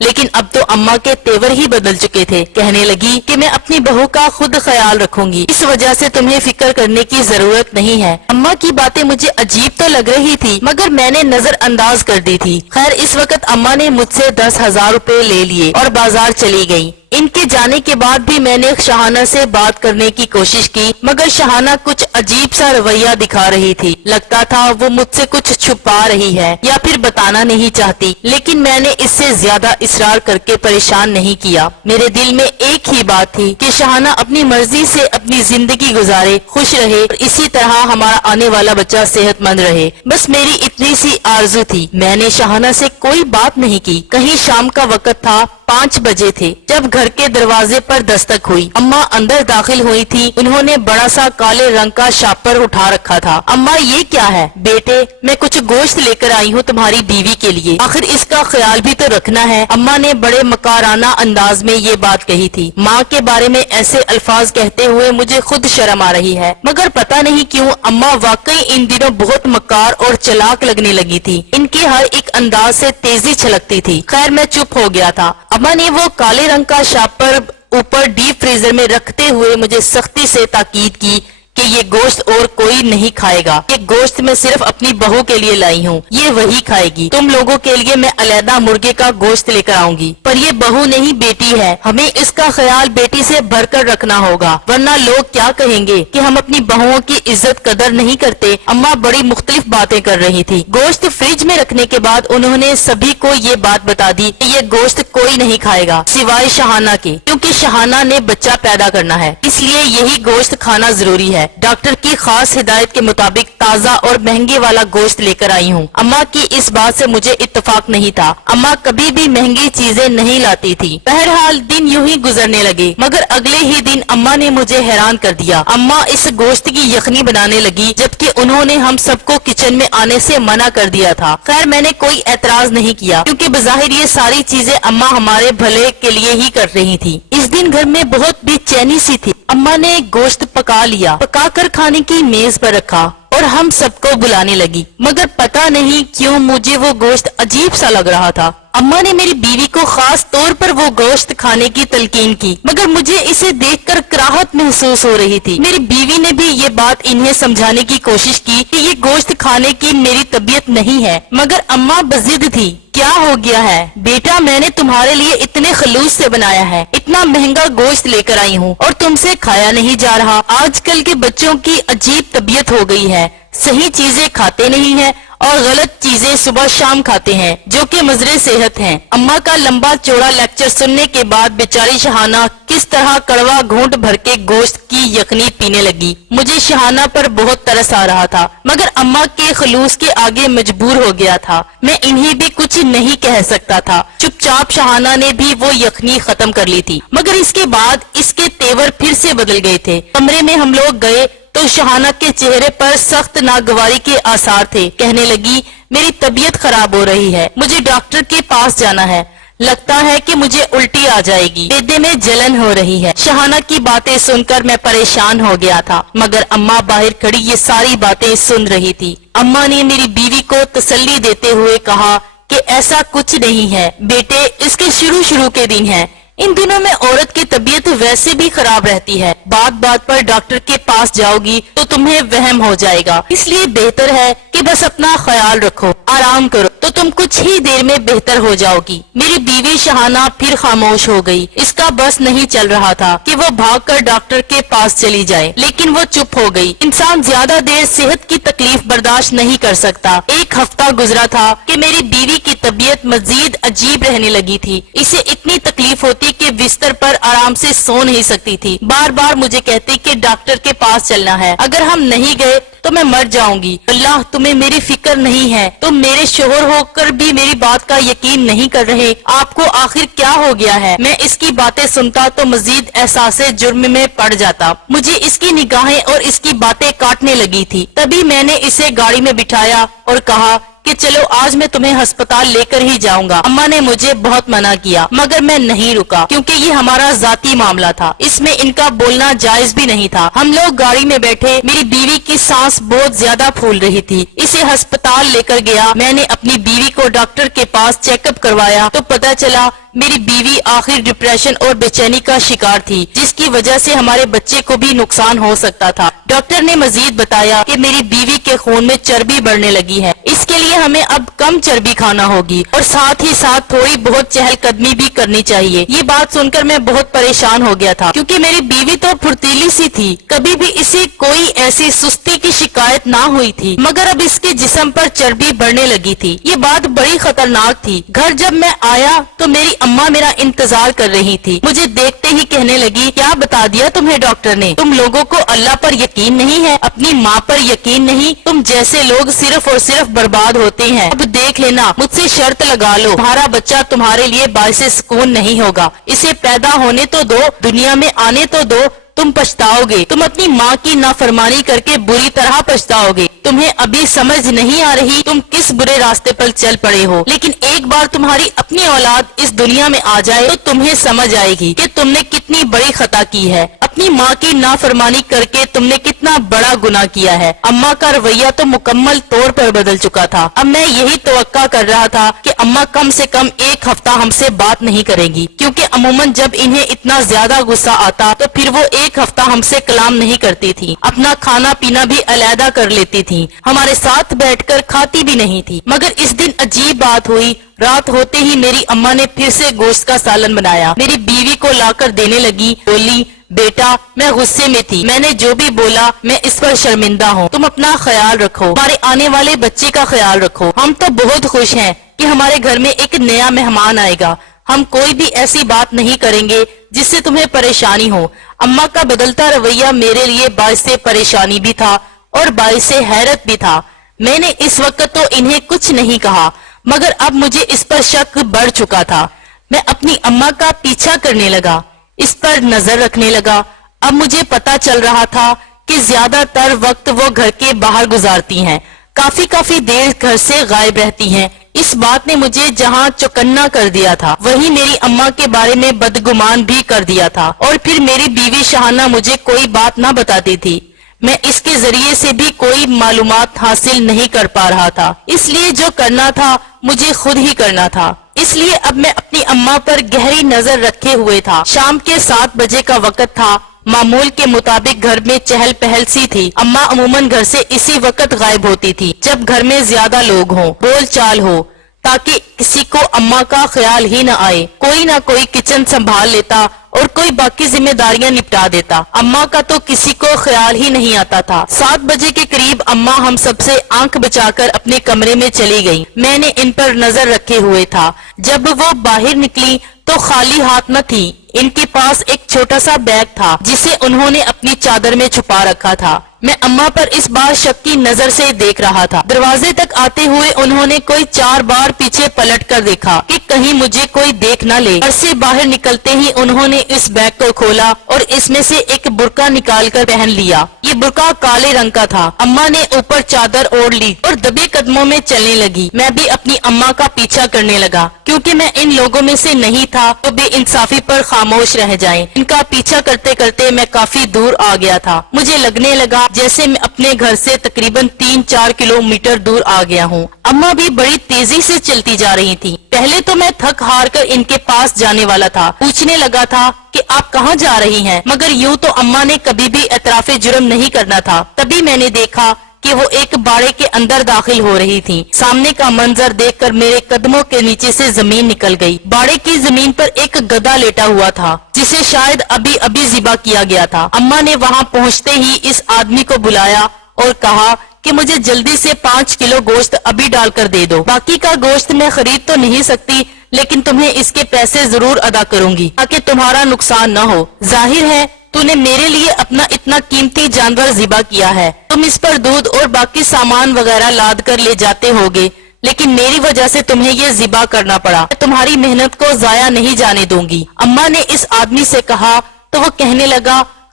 لیکن اب تو اماں کے تیور ہی بدل چکے تھے. کہنے لگی کہ میں اپنی بہو کا خود خیال رکھوں گی, اس وجہ سے تمہیں فکر کرنے کی ضرورت نہیں ہے. اماں کی باتیں مجھے عجیب تو لگ رہی تھی مگر میں نے نظر انداز کر دی تھی. خیر اس وقت اماں نے مجھ سے 10,000 روپے لے لیے اور بازار چلی گئی. ان کے جانے کے بعد بھی میں نے شاہانہ سے بات کرنے کی کوشش کی مگر شاہانہ کچھ عجیب سا رویہ دکھا رہی تھی. لگتا تھا وہ مجھ سے کچھ چھپا رہی ہے یا پھر بتانا نہیں چاہتی, لیکن میں نے اس سے زیادہ اصرار کر کے پریشان نہیں کیا. میرے دل میں ایک ہی بات تھی کہ شاہانہ اپنی مرضی سے اپنی زندگی گزارے, خوش رہے اور اسی طرح ہمارا آنے والا بچہ صحت مند رہے. بس میری اتنی سی آرزو تھی. میں نے شاہانہ سے کوئی بات نہیں کی. کہیں شام کا وقت تھا, 5 بجے تھے جب گھر کے دروازے پر دستک ہوئی. اماں اندر داخل ہوئی تھی. انہوں نے بڑا سا کالے رنگ کا شاپر اٹھا رکھا تھا. اماں یہ کیا ہے؟ بیٹے میں کچھ گوشت لے کر آئی ہوں تمہاری بیوی کے لیے, آخر اس کا خیال بھی تو رکھنا ہے. اماں نے بڑے مکارانہ انداز میں یہ بات کہی تھی. ماں کے بارے میں ایسے الفاظ کہتے ہوئے مجھے خود شرم آ رہی ہے مگر پتہ نہیں کیوں اماں واقعی ان دنوں بہت مکار اور چلاک لگنے لگی تھی. ان کے ہر ایک انداز سے تیزی چھلکتی تھی. خیر میں چپ ہو گیا تھا. اماں نے وہ کالے رنگ کا شاپر اوپر ڈیپ فریزر میں رکھتے ہوئے مجھے سختی سے تاکید کی کہ یہ گوشت اور کوئی نہیں کھائے گا. یہ گوشت میں صرف اپنی بہو کے لیے لائی ہوں, یہ وہی کھائے گی. تم لوگوں کے لیے میں علیحدہ مرغے کا گوشت لے کر آؤں گی, پر یہ بہو نہیں بیٹی ہے. ہمیں اس کا خیال بیٹی سے بڑھ کر رکھنا ہوگا ورنہ لوگ کیا کہیں گے کہ ہم اپنی بہوؤں کی عزت قدر نہیں کرتے. اماں بڑی مختلف باتیں کر رہی تھی. گوشت فریج میں رکھنے کے بعد انہوں نے سبھی کو یہ بات بتا دی کہ یہ گوشت کوئی نہیں کھائے گا سوائے شاہانہ کے, کیونکہ شاہانہ نے بچہ پیدا کرنا ہے, اس لیے یہی گوشت کھانا ضروری ہے. ڈاکٹر کی خاص ہدایت کے مطابق تازہ اور مہنگے والا گوشت لے کر آئی ہوں. اماں کی اس بات سے مجھے اتفاق نہیں تھا. اماں کبھی بھی مہنگی چیزیں نہیں لاتی تھی. بہرحال دن یوں ہی گزرنے لگے مگر اگلے ہی دن اماں نے مجھے حیران کر دیا. اماں اس گوشت کی یخنی بنانے لگی جبکہ انہوں نے ہم سب کو کچن میں آنے سے منع کر دیا تھا. خیر میں نے کوئی اعتراض نہیں کیا کیونکہ بظاہر یہ ساری چیزیں اماں ہمارے بھلے کے لیے ہی کر رہی تھی. اس دن گھر میں بہت بے چینی سی تھی. اماں نے گوشت پکا لیا, پکا کر کھانے کی میز پر رکھا اور ہم سب کو بلانے لگی مگر پتہ نہیں کیوں مجھے وہ گوشت عجیب سا لگ رہا تھا. اماں نے میری بیوی کو خاص طور پر وہ گوشت کھانے کی تلقین کی مگر مجھے اسے دیکھ کر کراہت محسوس ہو رہی تھی. میری بیوی نے بھی یہ بات انہیں سمجھانے کی کوشش کی کہ یہ گوشت کھانے کی میری طبیعت نہیں ہے مگر اماں بضد تھی. کیا ہو گیا ہے بیٹا, میں نے تمہارے لیے اتنے خلوص سے بنایا ہے, اتنا مہنگا گوشت لے کر آئی ہوں اور تم سے کھایا نہیں جا رہا. آج کل کے بچوں کی عجیب طبیعت ہو گئی ہے, صحیح چیزیں کھاتے نہیں ہیں اور غلط چیزیں صبح شام کھاتے ہیں جو کہ مضر صحت ہیں. اماں کا لمبا چوڑا لیکچر سننے کے بعد بیچاری شاہانہ کس طرح کڑوا گھونٹ بھر کے گوشت کی یخنی پینے لگی. مجھے شاہانہ پر بہت ترس آ رہا تھا مگر اماں کے خلوص کے آگے مجبور ہو گیا تھا. میں انہیں بھی کچھ نہیں کہہ سکتا تھا. چپ چاپ شاہانہ نے بھی وہ یخنی ختم کر لی تھی مگر اس کے بعد اس کے تیور پھر سے بدل گئے تھے. کمرے میں ہم لوگ گئے تو شاہانہ کے چہرے پر سخت ناگواری کے آثار تھے. کہنے لگی میری طبیعت خراب ہو رہی ہے, مجھے ڈاکٹر کے پاس جانا ہے, لگتا ہے کہ مجھے الٹی آ جائے گی, معدے میں جلن ہو رہی ہے. شاہانہ کی باتیں سن کر میں پریشان ہو گیا تھا مگر اماں باہر کھڑی یہ ساری باتیں سن رہی تھی. اماں نے میری بیوی کو تسلی دیتے ہوئے کہا کہ ایسا کچھ نہیں ہے بیٹے, اس کے شروع کے دن ہیں. ان دنوں میں عورت کی طبیعت ویسے بھی خراب رہتی ہے, بات بات پر ڈاکٹر کے پاس جاؤ گی تو تمہیں وہم ہو جائے گا, اس لیے بہتر ہے کہ بس اپنا خیال رکھو, آرام کرو تو تم کچھ ہی دیر میں بہتر ہو جاؤ گی. میری بیوی شاہانہ پھر خاموش ہو گئی. اس کا بس نہیں چل رہا تھا کہ وہ بھاگ کر ڈاکٹر کے پاس چلی جائے لیکن وہ چپ ہو گئی. انسان زیادہ دیر صحت کی تکلیف برداشت نہیں کر سکتا. 1 ہفتہ گزرا تھا کہ میری بیوی کی طبیعت مزید عجیب رہنے لگی تھی. اسے اتنی تکلیف ہوتی کہ بستر پر آرام سے سو نہیں سکتی تھی. بار بار مجھے کہتی کہ ڈاکٹر کے پاس چلنا ہے, اگر ہم نہیں گئے تو میں مر جاؤں گی. اللہ تمہیں میری فکر نہیں ہے, تم میرے شوہر ہو کر بھی میری بات کا یقین نہیں کر رہے. آپ کو آخر کیا ہو گیا ہے؟ میں اس کی باتیں سنتا تو مزید احساس جرم میں پڑ جاتا. مجھے اس کی نگاہیں اور اس کی باتیں کاٹنے لگی تھی. تبھی میں نے اسے گاڑی میں بٹھایا اور کہا کہ چلو آج میں تمہیں ہسپتال لے کر ہی جاؤں گا۔ اماں نے مجھے بہت منع کیا مگر میں نہیں رکا کیونکہ یہ ہمارا ذاتی معاملہ تھا، اس میں ان کا بولنا جائز بھی نہیں تھا۔ ہم لوگ گاڑی میں بیٹھے، میری بیوی کی سانس بہت زیادہ پھول رہی تھی، اسے ہسپتال لے کر گیا۔ میں نے اپنی بیوی کو ڈاکٹر کے پاس چیک اپ کروایا تو پتا چلا میری بیوی آخر ڈپریشن اور بے چینی کا شکار تھی، جس کی وجہ سے ہمارے بچے کو بھی نقصان ہو سکتا تھا۔ ڈاکٹر نے مزید بتایا کہ میری بیوی کے خون میں چربی بڑھنے لگی ہے، اس کے لیے ہمیں اب کم چربی کھانا ہوگی اور ساتھ ہی ساتھ تھوڑی بہت چہل قدمی بھی کرنی چاہیے۔ یہ بات سن کر میں بہت پریشان ہو گیا تھا کیونکہ میری بیوی تو پھرتیلی سی تھی، کبھی بھی اسے کوئی ایسی سستی کی شکایت نہ ہوئی تھی، مگر اب اس کے جسم پر چربی بڑھنے لگی تھی۔ یہ بات بڑی خطرناک تھی۔ گھر جب میں آیا تو میری اماں میرا انتظار کر رہی تھی، مجھے دیکھتے ہی کہنے لگی کیا بتا دیا تمہیں ڈاکٹر نے؟ تم لوگوں کو اللہ پر یقین نہیں ہے، اپنی ماں پر یقین نہیں، تم جیسے لوگ صرف اور صرف برباد ہوتے ہیں۔ اب دیکھ لینا، مجھ سے شرط لگا لو، تمہارا بچہ تمہارے لیے باعث سکون نہیں ہوگا، اسے پیدا ہونے تو دو، دنیا میں آنے تو دو، تم پچھتاؤ گے، تم اپنی ماں کی نافرمانی کر کے بری طرح پچھتاؤ گے۔ تمہیں ابھی سمجھ نہیں آ رہی تم کس برے راستے پر چل پڑے ہو، لیکن ایک بار تمہاری اپنی اولاد اس دنیا میں آ جائے تو تمہیں سمجھ آئے گی کہ تم نے کتنی بڑی خطا کی ہے، اپنی ماں کی نافرمانی کر کے تم نے کتنا بڑا گناہ کیا ہے۔ اماں کا رویہ تو مکمل طور پر بدل چکا تھا۔ اب میں یہی توقع کر رہا تھا کہ اماں کم سے کم ایک ہفتہ ہم سے بات نہیں کریں گی، کیونکہ عموماً جب انہیں اتنا زیادہ غصہ آتا تو پھر وہ ایک ہفتہ ہم سے کلام نہیں کرتی تھی، اپنا کھانا پینا بھی علیحدہ کر لیتی تھی، ہمارے ساتھ بیٹھ کر کھاتی بھی نہیں تھی۔ مگر اس دن عجیب بات ہوئی، رات ہوتے ہی میری اماں نے پھر سے گوشت کا سالن بنایا، میری بیوی کو لا کر دینے لگی، بولی بیٹا میں غصے میں تھی، میں نے جو بھی بولا میں اس پر شرمندہ ہوں، تم اپنا خیال رکھو، ہمارے آنے والے بچے کا خیال رکھو، ہم تو بہت خوش ہیں کہ ہمارے گھر میں ایک نیا مہمان آئے گا، ہم کوئی بھی ایسی بات نہیں کریں گے جس سے تمہیں پریشانی ہو۔ اماں کا بدلتا رویہ میرے لیے باعث پریشانی بھی تھا اور باعث حیرت بھی تھا۔ میں نے اس وقت تو انہیں کچھ نہیں کہا، مگر اب مجھے اس پر شک بڑھ چکا تھا۔ میں اپنی اماں کا پیچھا کرنے لگا، اس پر نظر رکھنے لگا۔ اب مجھے پتا چل رہا تھا کہ زیادہ تر وقت وہ گھر کے باہر گزارتی ہیں، کافی دیر گھر سے غائب رہتی ہیں۔ اس بات نے مجھے جہاں چوکنا کر دیا تھا وہی میری اماں کے بارے میں بدگمان بھی کر دیا تھا، اور پھر میری بیوی شہانہ مجھے کوئی بات نہ بتاتی تھی، میں اس کے ذریعے سے بھی کوئی معلومات حاصل نہیں کر پا رہا تھا، اس لیے جو کرنا تھا مجھے خود ہی کرنا تھا۔ اس لیے اب میں اپنی اماں پر گہری نظر رکھے ہوئے تھا۔ شام کے 7 بجے کا وقت تھا، معمول کے مطابق گھر میں چہل پہل سی تھی۔ اماں عموماً گھر سے اسی وقت غائب ہوتی تھی جب گھر میں زیادہ لوگ ہوں، بول چال ہو، تاکہ کسی کو اماں کا خیال ہی نہ آئے، کوئی نہ کوئی کچن سنبھال لیتا اور کوئی باقی ذمہ داریاں نپٹا دیتا۔ اماں کا تو کسی کو خیال ہی نہیں آتا تھا۔ 7 بجے کے قریب اماں ہم سب سے آنکھ بچا کر اپنے کمرے میں چلی گئی، میں نے ان پر نظر رکھے ہوئے تھا۔ جب وہ باہر نکلی تو خالی ہاتھ نہ تھی، ان کے پاس ایک چھوٹا سا بیگ تھا جسے انہوں نے اپنی چادر میں چھپا رکھا تھا۔ میں اماں پر اس بار شک کی نظر سے دیکھ رہا تھا۔ دروازے تک آتے ہوئے انہوں نے کوئی 4 بار پیچھے پلٹ کر دیکھا کہ کہیں مجھے کوئی دیکھ نہ لے۔ گھر سے باہر نکلتے ہی انہوں نے اس بیگ کو کھولا اور اس میں سے ایک برقع نکال کر پہن لیا۔ یہ برقع کالے رنگ کا تھا۔ اماں نے اوپر چادر اوڑھ لی اور دبے قدموں میں چلنے لگی۔ میں بھی اپنی اماں کا پیچھا کرنے لگا، کیونکہ میں ان لوگوں میں سے نہیں تھا تو بے انصافی پر خاموش رہ جائیں۔ ان کا پیچھا کرتے کرتے میں کافی دور آ گیا تھا۔ مجھے لگنے لگا جیسے میں اپنے گھر سے تقریباً 3-4 کلومیٹر دور آ گیا ہوں۔ اماں بھی بڑی تیزی سے چلتی جا رہی تھی۔ پہلے تو میں تھک ہار کر ان کے پاس جانے والا تھا، پوچھنے لگا تھا کہ آپ کہاں جا رہی ہیں، مگر یوں تو اماں نے کبھی بھی اعتراف جرم نہیں کرنا تھا۔ تبھی میں نے دیکھا کہ وہ ایک باڑے کے اندر داخل ہو رہی تھی۔ سامنے کا منظر دیکھ کر میرے قدموں کے نیچے سے زمین نکل گئی۔ باڑے کی زمین پر ایک گدھا لیٹا ہوا تھا جسے شاید ابھی ذبح کیا گیا تھا۔ اماں نے وہاں پہنچتے ہی اس آدمی کو بلایا اور کہا کہ مجھے جلدی سے 5 کلو گوشت ابھی ڈال کر دے دو، باقی کا گوشت میں خرید تو نہیں سکتی لیکن تمہیں اس کے پیسے ضرور ادا کروں گی تاکہ تمہارا نقصان نہ ہو۔ ظاہر ہے تو نے میرے لیے اپنا اتنا قیمتی جانور ذبح کیا ہے، تم اس پر دودھ اور باقی سامان وغیرہ لاد کر لے جاتے ہوگے، لیکن میری وجہ سے تمہیں یہ ذبح کرنا پڑا۔ میں تمہاری محنت کو ضائع نہیں جانے دوں گی۔ اماں نے اس آدمی سے کہا تو وہ کہنے لگا